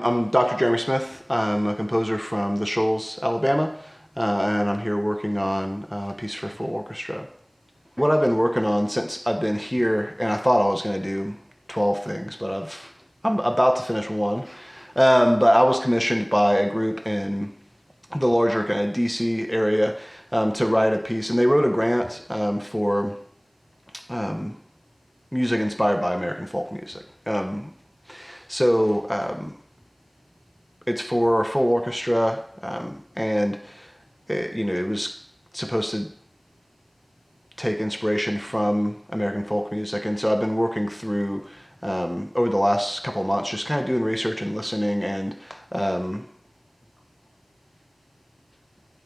I'm Dr. Jeremy Smith. I'm a composer from the Shoals, Alabama, and I'm here working on a piece for full orchestra. What I've been working on since I've been here, and I thought I was going to do 12 things, but I'm about to finish one. But I was commissioned by a group in the larger kind of DC area to write a piece, and they wrote a grant for music inspired by American folk music. It's for full orchestra, and it was supposed to take inspiration from American folk music, and so I've been working through over the last couple of months, just kind of doing research and listening, and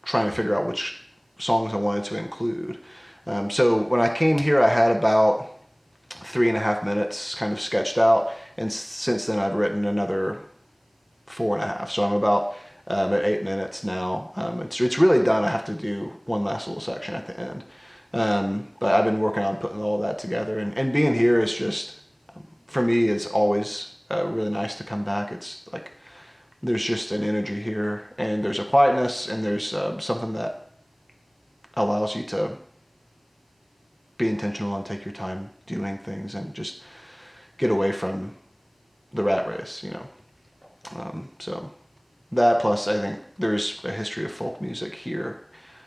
trying to figure out which songs I wanted to include. So when I came here, I had about 3.5 minutes kind of sketched out, and since then I've written another 4.5, so I'm about at 8 minutes now. It's really done. I have to do one last little section at the end, but I've been working on putting all that together, and being here is just, for me, it's always really nice to come back. It's like there's just an energy here, and there's a quietness, and there's something that allows you to be intentional and take your time doing things and just get away from the rat race, so that, plus I think there's a history of folk music here,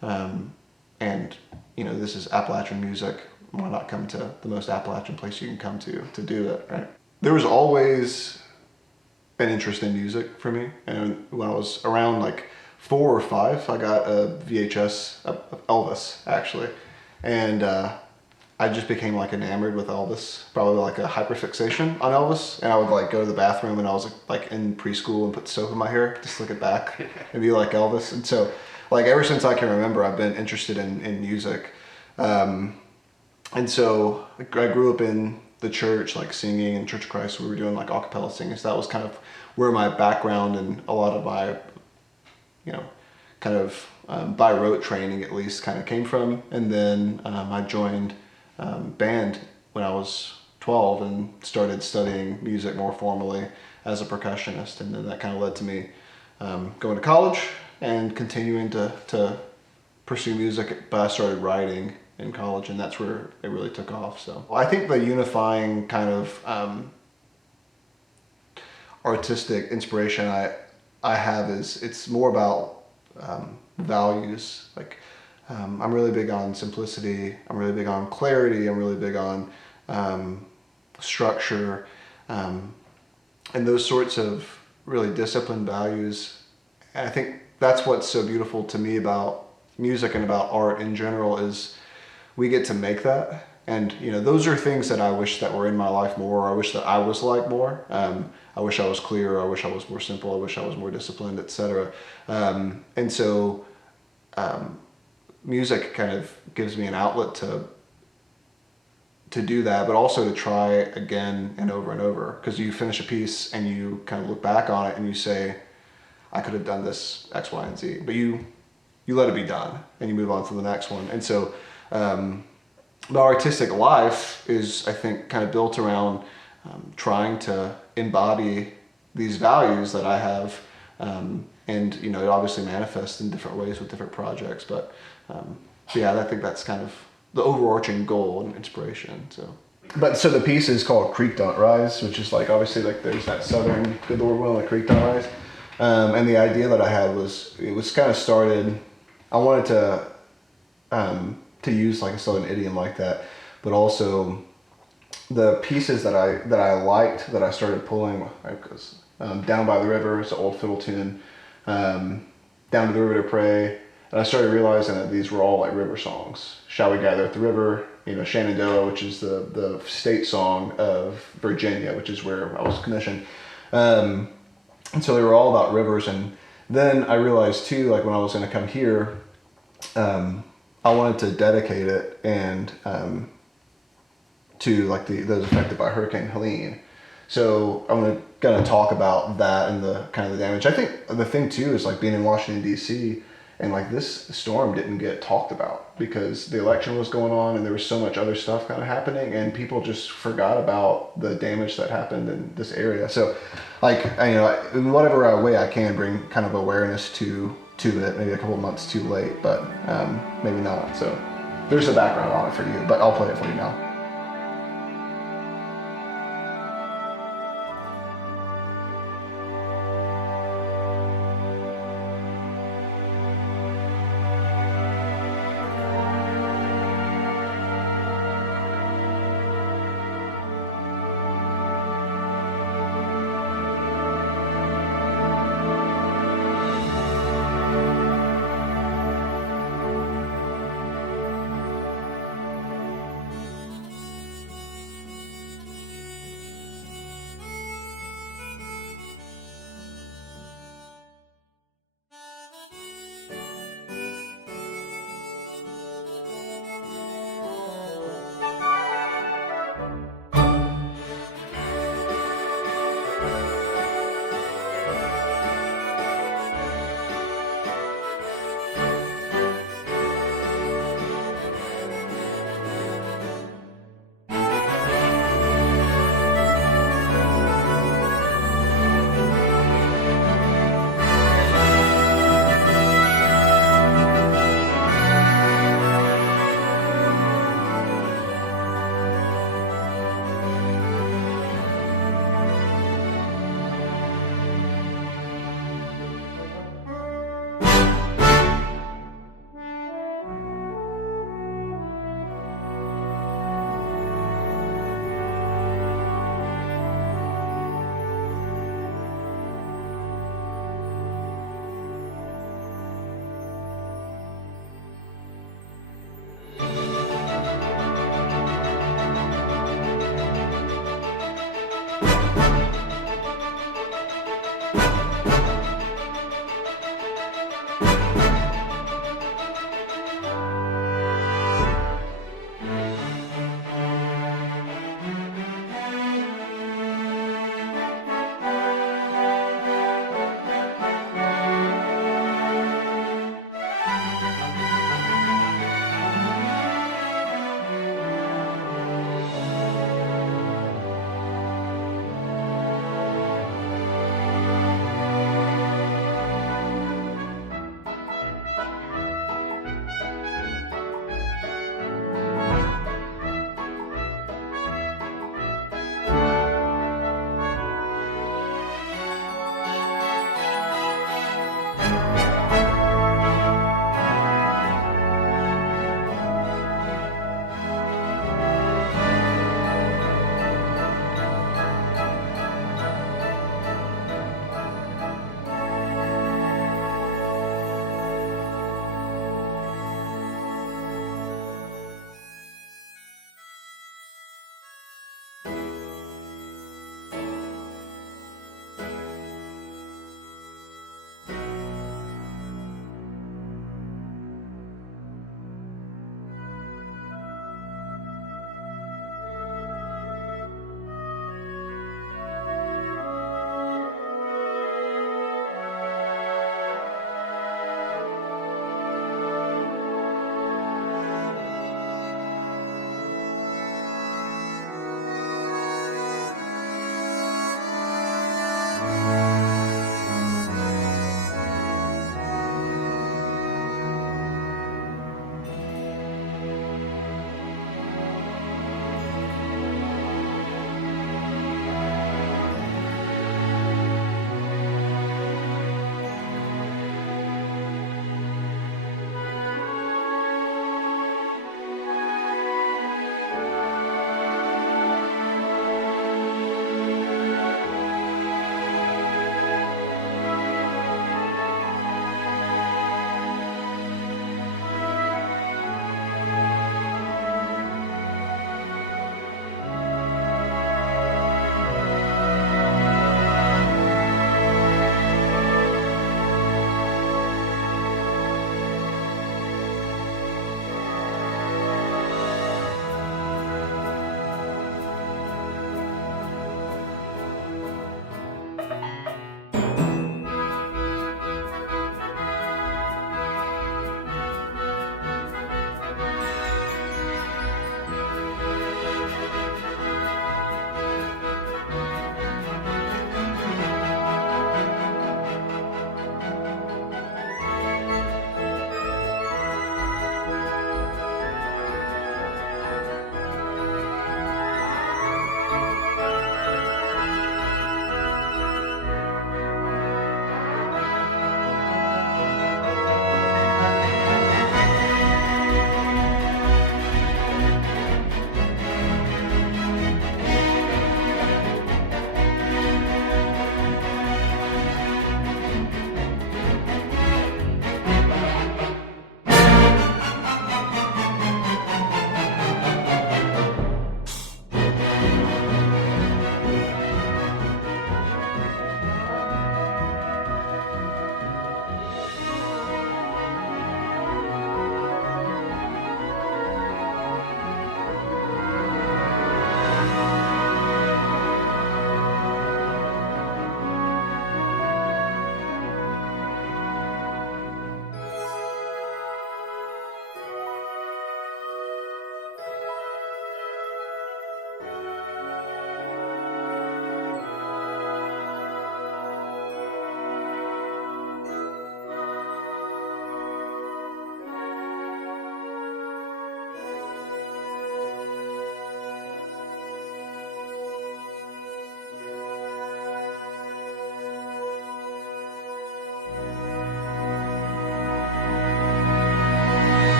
and this is Appalachian music. Why not come to the most Appalachian place you can come to do it, right? There was always an interest in music for me, and when I was around like 4 or 5, I got a VHS of Elvis, actually, and I just became like enamored with Elvis, probably like a hyperfixation on Elvis, and I would like go to the bathroom when I was like in preschool and put soap in my hair, just look it back and be like Elvis. And so like ever since I can remember, I've been interested in music. And so I grew up in the church, like singing in Church of Christ. We were doing like a cappella singing, so that was kind of where my background and a lot of my, kind of by rote training at least kind of came from. And then I joined band when I was 12 and started studying music more formally as a percussionist, and then that kind of led to me going to college and continuing to pursue music, but I started writing in college, and that's where it really took off. So I think the unifying kind of artistic inspiration I have is it's more about values. Like I'm really big on simplicity, I'm really big on clarity, I'm really big on structure, and those sorts of really disciplined values. And I think that's what's so beautiful to me about music and about art in general, is we get to make that. And those are things that I wish that were in my life more. I wish that I was like more. I wish I was clearer, I wish I was more simple, I wish I was more disciplined, etc. And so music kind of gives me an outlet to do that, but also to try again and over, because you finish a piece and you kind of look back on it and you say, I could have done this X, Y, and Z, but you let it be done and you move on to the next one. And so the artistic life is, I think, kind of built around trying to embody these values that I have, and it obviously manifests in different ways with different projects, but yeah, I think that's kind of the overarching goal and inspiration. So the piece is called Creek Don't Rise, which is like, obviously, like there's that southern good Lord will and the creek don't rise, and the idea that I had was, it was kind of started, I wanted to use like a southern idiom like that, but also the pieces that I liked, that I started pulling, right, because Down by the River is an old fiddle tune, Down to the River to Pray, and I started realizing that these were all like river songs. Shall We Gather at the River, Shenandoah, which is the state song of Virginia, which is where I was commissioned. And so they were all about rivers. And then I realized too, like when I was going to come here, I wanted to dedicate it and to like those affected by Hurricane Helene. So I'm gonna talk about that and the kind of the damage. I think the thing too is like being in Washington D.C. And like this storm didn't get talked about because the election was going on and there was so much other stuff kind of happening, and people just forgot about the damage that happened in this area. So, like, in whatever way I can bring kind of awareness to it, maybe a couple months too late, but maybe not. So, there's a background on it for you, but I'll play it for you now.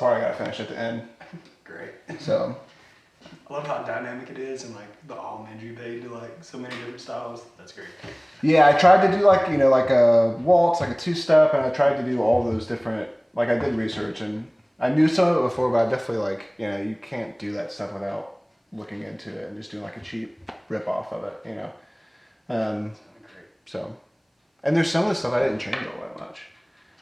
part I gotta finish at the end. Great. So. I love how dynamic it is and like the homage you paid to like so many different styles. That's great. Yeah, I tried to do like, you know, like a waltz, like a two-step, and I tried to do all those different, like I did research and I knew some of it before, but I definitely like, you know, you can't do that stuff without looking into it and just doing like a cheap rip-off of it, you know. So, and there's some of the stuff I didn't change all that much.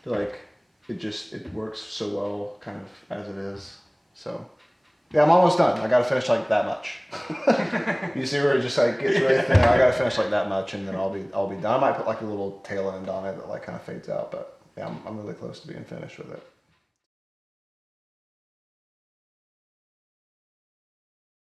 Like, it works so well kind of as it is, so. Yeah, I'm almost done. I gotta finish like that much. You see where it just like gets really thin? I gotta finish like that much and then I'll be done. I might put like a little tail end on it that like kind of fades out, but yeah, I'm really close to being finished with it.